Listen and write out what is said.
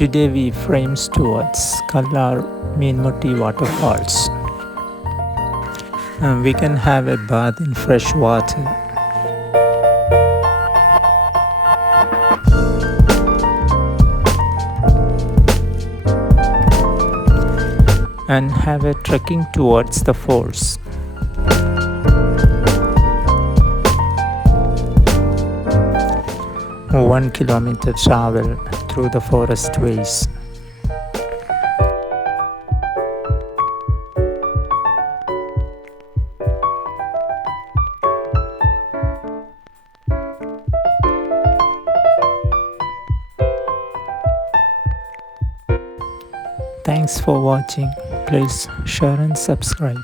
Today we frames towards Kallar Meenmutti Waterfalls. We can have a bath in fresh water and have a trekking towards the falls. A 1 kilometer travel through the forest ways. Thanks for watching. Please share and subscribe.